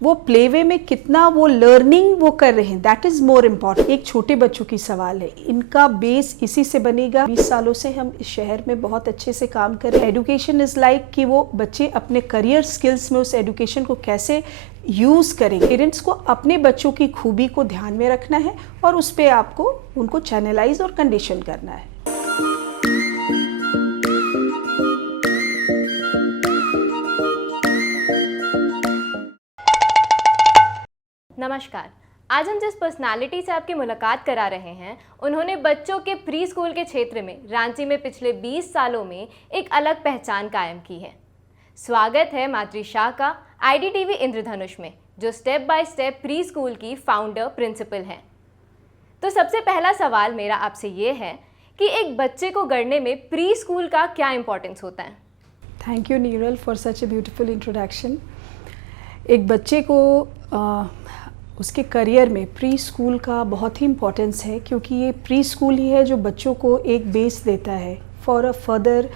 वो प्लेवे में कितना वो लर्निंग वो कर रहे हैं, दैट इज़ मोर इम्पॉर्टेंट। एक छोटे बच्चों की सवाल है, इनका बेस इसी से बनेगा। 20 सालों से हम इस शहर में बहुत अच्छे से काम कर रहे हैं। एजुकेशन इज़ लाइक कि वो बच्चे अपने करियर स्किल्स में उस एजुकेशन को कैसे यूज़ करेंगे। पेरेंट्स को अपने बच्चों की खूबी को ध्यान में रखना है और उस पर आपको उनको चैनलाइज और कंडीशन करना है। नमस्कार। आज हम जिस पर्सनालिटी से आपकी मुलाकात करा रहे हैं, उन्होंने बच्चों के प्री स्कूल के क्षेत्र में रांची में पिछले 20 सालों में एक अलग पहचान कायम की है। स्वागत है माद्री शाह का IDTV इंद्रधनुष में, जो step by step pre school की फाउंडर प्रिंसिपल हैं। तो सबसे पहला सवाल मेरा आपसे ये है कि एक बच्चे को गढ़ने में प्री स्कूल का क्या इम्पोर्टेंस होता है? Thank you Neeral for such a beautiful introduction. एक बच्चे को उसके करियर में प्री स्कूल का बहुत ही इम्पोर्टेंस है, क्योंकि ये प्री स्कूल ही है जो बच्चों को एक बेस देता है for a further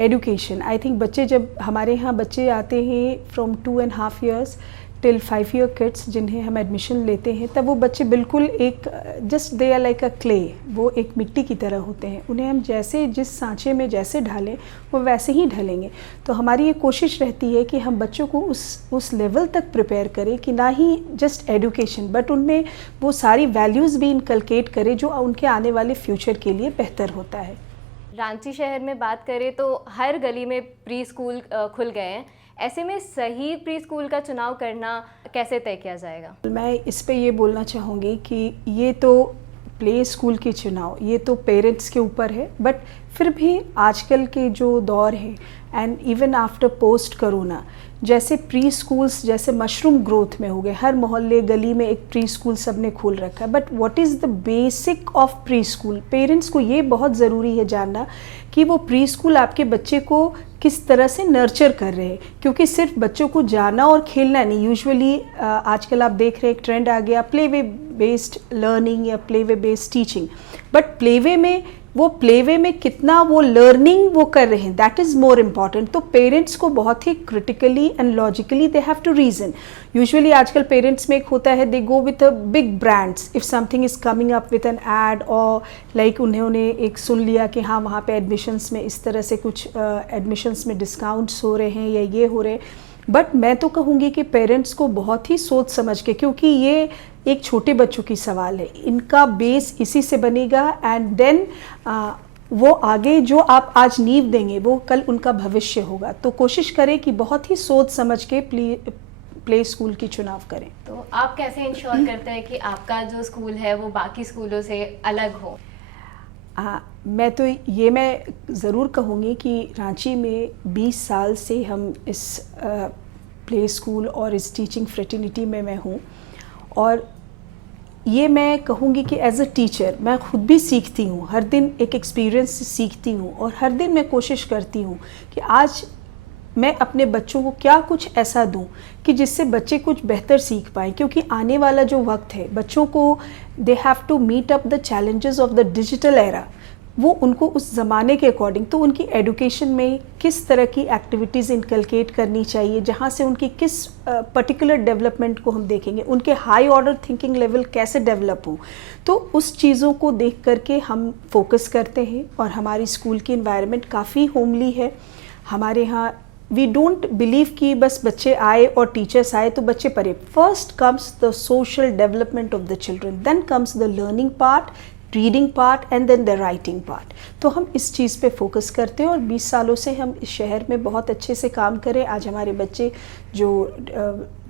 education. I think बच्चे, जब हमारे यहाँ बच्चे आते हैं from 2.5 years till 5 year kids जिन्हें हम एडमिशन लेते हैं, तब वो बच्चे बिल्कुल एक just they are like a clay, वो एक मिट्टी की तरह होते हैं। उन्हें हम जैसे जिस सांचे में जैसे ढालें वो वैसे ही ढलेंगे। तो हमारी ये कोशिश रहती है कि हम बच्चों को उस लेवल तक प्रिपेयर करें कि ना ही जस्ट एडुकेशन बट उनमें वो सारी वैल्यूज़ भी इनकलकेट करें जो उनके आने वाले फ्यूचर के लिए बेहतर होता है। रांची शहर में बात करें तो हर गली में प्री स्कूल खुल गए हैं। ऐसे में सही प्री स्कूल का चुनाव करना कैसे तय किया जाएगा? मैं इस पे ये बोलना चाहूँगी कि ये तो प्ले स्कूल की चुनाव ये तो पेरेंट्स के ऊपर है, बट फिर भी आजकल के जो दौर है and even after post corona, जैसे प्री स्कूल्स जैसे मशरूम ग्रोथ में हो गए, हर मोहल्ले गली में एक प्री स्कूल सब ने खोल रखा है। But what is the basic of pre school? Parents को ये बहुत ज़रूरी है जानना कि वो प्री स्कूल आपके बच्चे को किस तरह से नर्चर कर रहे हैं, क्योंकि सिर्फ बच्चों को जाना और खेलना नहीं। यूजुअली आजकल आप देख रहे हैं एक ट्रेंड आ गया प्ले वे बेस्ड लर्निंग या play way based teaching, but play way में कितना वो लर्निंग वो कर रहे हैं, दैट इज़ मोर इम्पॉर्टेंट। तो पेरेंट्स को बहुत ही critically and logically they have to reason. Usually आजकल पेरेंट्स में एक होता है, they go with a big brands if something is coming up with an ad और लाइक उन्होंने एक सुन लिया कि हाँ वहाँ पे एडमिशन्स में इस तरह से कुछ एडमिशन्स में डिस्काउंट्स हो रहे हैं या ये हो रहे हैं। बट मैं तो कहूँगी कि पेरेंट्स को बहुत ही सोच समझ के, क्योंकि ये एक छोटे बच्चों की सवाल है, इनका बेस इसी से बनेगा एंड देन वो आगे जो आप आज नींव देंगे वो कल उनका भविष्य होगा। तो कोशिश करें कि बहुत ही सोच समझ के प्ले स्कूल की चुनाव करें। तो आप कैसे इंश्योर करते हैं कि आपका जो स्कूल है वो बाकी स्कूलों से अलग हो? मैं ज़रूर कहूँगी कि रांची में 20 साल से हम इस प्ले स्कूल और इस टीचिंग फ्रेटर्निटी में मैं हूँ, और ये मैं कहूँगी कि एज अ टीचर मैं खुद भी सीखती हूँ, हर दिन एक एक्सपीरियंस से सीखती हूँ, और हर दिन मैं कोशिश करती हूँ कि आज मैं अपने बच्चों को क्या कुछ ऐसा दूं कि जिससे बच्चे कुछ बेहतर सीख पाएँ। क्योंकि आने वाला जो वक्त है, बच्चों को they have to meet up the challenges of the digital era, वो उनको उस ज़माने के अकॉर्डिंग, तो उनकी एडुकेशन में किस तरह की एक्टिविटीज़ इनकलकेट करनी चाहिए, जहाँ से उनकी किस पर्टिकुलर डेवलपमेंट को हम देखेंगे, उनके हाई ऑर्डर थिंकिंग लेवल कैसे डेवलप हो, तो उस चीज़ों को देख करके हम फोकस करते हैं। और हमारी स्कूल की इन्वायरमेंट काफ़ी होमली है। हमारे यहाँ वी डोंट बिलीव कि बस बच्चे आए और टीचर्स आए तो बच्चे पढ़े। First comes the social development of the children, then comes the learning part, reading part and then the writing part. तो हम इस चीज़ पे फोकस करते हैं और 20 सालों से हम इस शहर में बहुत अच्छे से काम करें। आज हमारे बच्चे जो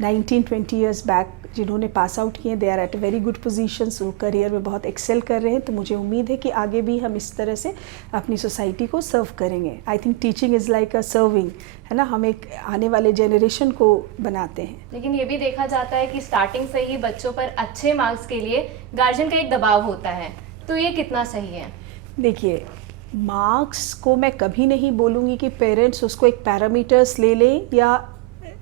19-20 ईयर्स बैक जिन्होंने पास आउट किए, they are at a very good positions, वो करियर में बहुत एक्सेल कर रहे हैं। तो मुझे उम्मीद है कि आगे भी हम इस तरह से अपनी सोसाइटी को सर्व करेंगे। I think teaching is like a serving, है ना, हम एक आने वाले जनरेशन को बनाते हैं। लेकिन ये भी देखा जाता है कि स्टार्टिंग से ही बच्चों पर अच्छे मार्क्स के लिए गार्जियन का एक दबाव होता है, तो ये कितना सही है? देखिए, मार्क्स को मैं कभी नहीं बोलूँगी कि पेरेंट्स उसको एक पैरामीटर्स ले लें या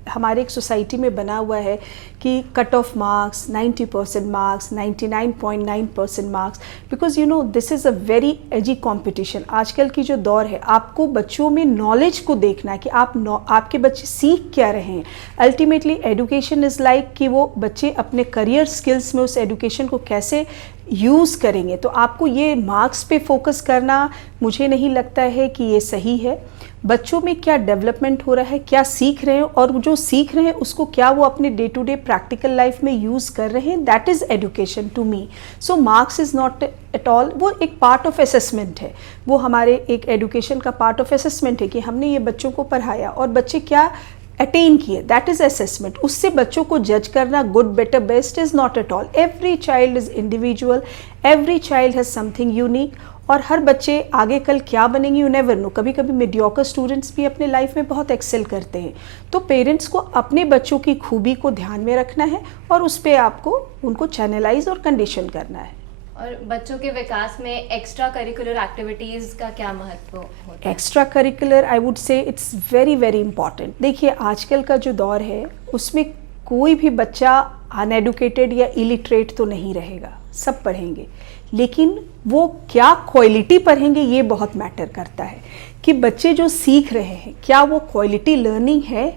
हमारे एक सोसाइटी में बना हुआ है कि cut off marks 90% marks, 99.9% marks, because you know this is a very AG competition. आजकल की जो दौर है, आपको बच्चों में नॉलेज को देखना है कि आपके बच्चे सीख क्या रहे हैं। अल्टीमेटली एजुकेशन इज़ लाइक कि वो बच्चे अपने करियर स्किल्स में उस एजुकेशन को कैसे यूज़ करेंगे। तो आपको ये मार्क्स पे फोकस करना मुझे नहीं लगता है कि ये सही है। बच्चों में क्या डेवलपमेंट हो रहा है, क्या सीख रहे हैं, और जो सीख रहे हैं उसको क्या वो अपने day to day practical life में यूज़ कर रहे हैं, that is education to me. So marks is not at all, वो एक पार्ट ऑफ असेसमेंट है, वो हमारे एक एजुकेशन का पार्ट ऑफ असेसमेंट है कि हमने ये बच्चों को पढ़ाया और बच्चे क्या अटेन किए, दैट इज़ असेसमेंट। उससे बच्चों को जज करना good better best is not at all. Every child is individual, every child has something unique, और हर बच्चे आगे कल क्या बनेंगे यू नेवर नो। कभी कभी मीडियोकर स्टूडेंट्स भी अपने लाइफ में बहुत एक्सेल करते हैं। तो पेरेंट्स को अपने बच्चों की खूबी को ध्यान में रखना है और उस पर आपको उनको चैनलाइज और कंडीशन करना है। और बच्चों के विकास में एक्स्ट्रा करिकुलर एक्टिविटीज़ का क्या महत्व होता है? Extra curricular I would say it's very very important. देखिए आजकल का जो दौर है उसमें कोई भी बच्चा अनएडुकेटेड या इलिटरेट तो नहीं रहेगा, सब पढ़ेंगे, लेकिन वो क्या क्वालिटी पढ़ेंगे ये बहुत मैटर करता है कि बच्चे जो सीख रहे हैं क्या वो क्वालिटी लर्निंग है।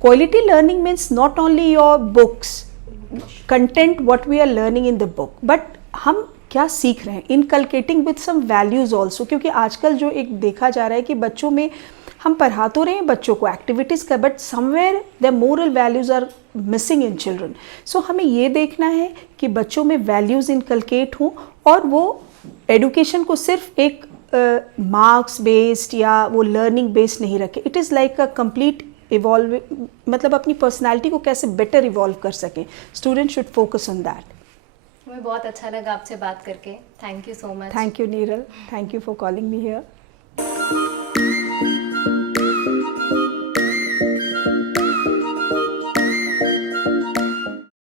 Quality learning means not only your books content what we are learning in the book, but हम क्या सीख रहे हैं, inculcating with some values also. क्योंकि आजकल जो एक देखा जा रहा है कि बच्चों में हम पढ़ा तो रहे हैं बच्चों को एक्टिविटीज़ का, but somewhere the moral values are missing in children. So हमें ये देखना है कि बच्चों में वैल्यूज़ इनकलकेट हों और वो एडुकेशन को सिर्फ एक मार्क्स बेस्ड या वो लर्निंग बेस्ड नहीं रखें। It is like a complete evolve, मतलब अपनी पर्सनैलिटी को कैसे बेटर इवॉल्व कर सकें। Student should focus on that. हमें बहुत अच्छा लगा आपसे बात करके। Thank you so much. Thank you Neeral, thank you for calling me here.